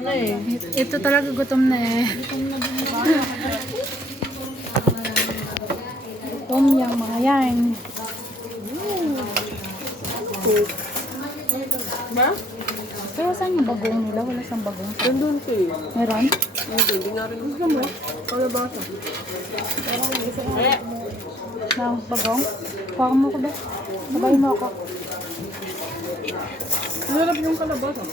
Na eh. Ito talaga gutom na eh. Gutom yung mga yan. Ba? Pero saan yung bagong nila? Wala siyang bagong. Nandun ko eh. Meron? Nandun, di nga rin gusto mo. Kalabasa. Eh, Na bagong? Parang mo ko ba? Sabay mo ako. sarap yung kalabasa.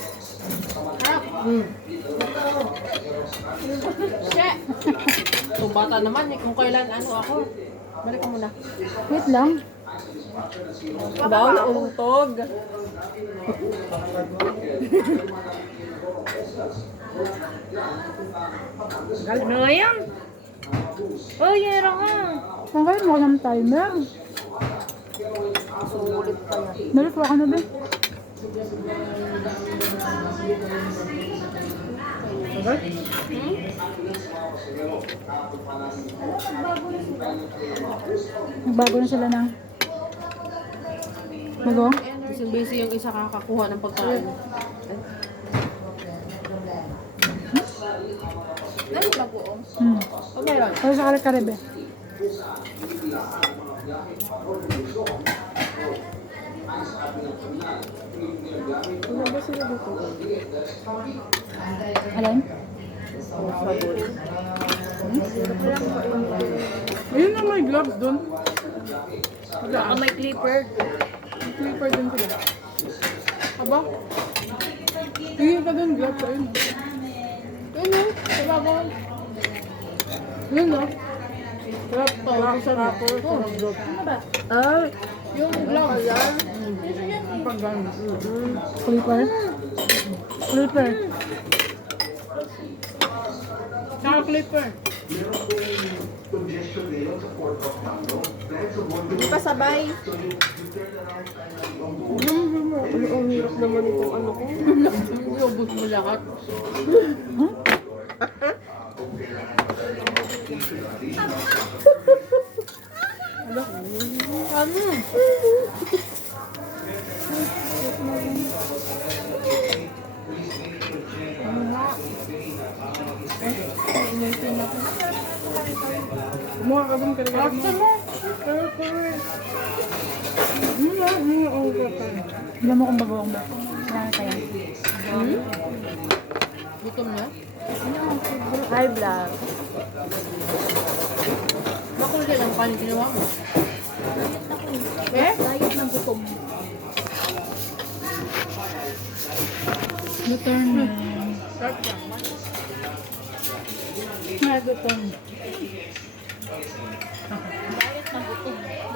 Kung bata naman eh, kung kailan ano ako. Balik ka muna. Wait lang. Daw, nauntog. Galit na nga yan. Oh, yera ka. Tanggalin mo ko ng timer. Sulit pa yan. Nalito ka na ba? Nagbago na sila ng bagong? Busy yung isa kakakuha ng pagkain. Ano ba po? O meron? Para sa kare-karebe. Ano ba sila dito? Alin? Ayun na may gloves doon. Wala ka may clipper. May clipper din sila. Aba? Tingin ka doon, gloves. Ayun. Ayun o, sa babaw. Ayun o. Sarap pa. Sarap pa. Ano ba? Ah, yung gloves. Paggan. Clipper? Clipper. Saka clipper. Hindi pa sabay. Ang hirap naman itong ano ko. Iubos mo lahat. Huh? Ano? Kumuha ka bang kaligaran mo? Alam mo kung bagong ba? Marami pa yan. Gutom na? Hi, vlog. Makulay lang pa yung ginawa mo. Eh? Diet ng gutom. Gutom na. Gutom.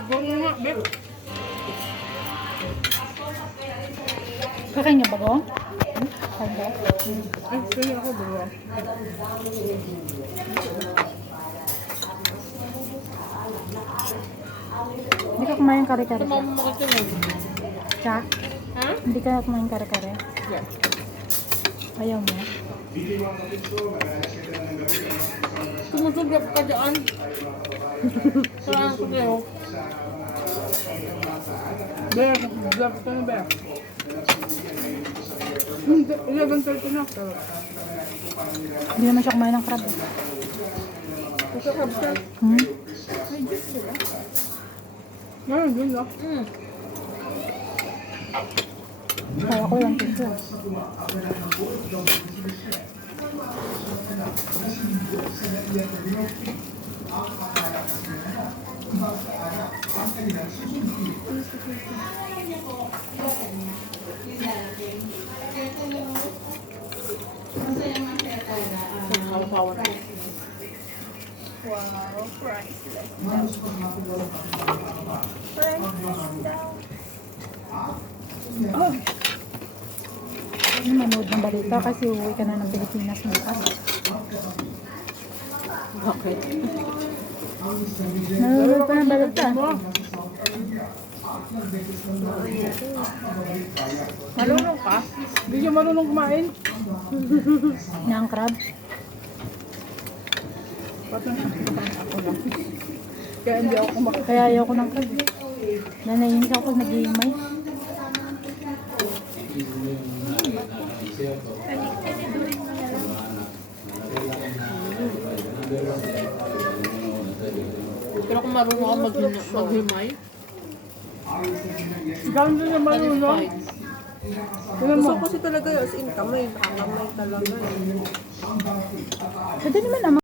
Huwag mo nga, Beb. Kakain niya bagong? Kain ba? Ay, kaya ako dalawa. Hindi ka kumain kare-kare. Tumama mo kasi mo. Cha? Ha? Hindi ka kumain kare-kare? Yeah. Ayaw mo? Sumusugrap ka dyan. Saan ko kayo? Bear, vlog ka na, Bear. 11:30 na. Hindi naman siya kumain ng crab. Gusto ka ba? Hmm? Meron din, no? Kaya ko lang dito. Kawasawa na. Wow, priceless. Yung manood ng balita kasi uuwi ka na ng Pilipinas bukas. Okay. Nanonood pa ng balita. Marunong ka? Hindi ka marunong kumain? Ng crab. Ako lang. Kaya hindi ako kumakain. Kaya ayaw ko ng crab. Nanainis ako pag nag-iimay. Adik ka ni Dory mo. Pero kung marunong ka maghimay, Ikaw din na that is marunong. fine. Tignan mo. Gusto ko kasi talaga yun, as in kamay, nakakamay talaga eh. Pwede naman naman.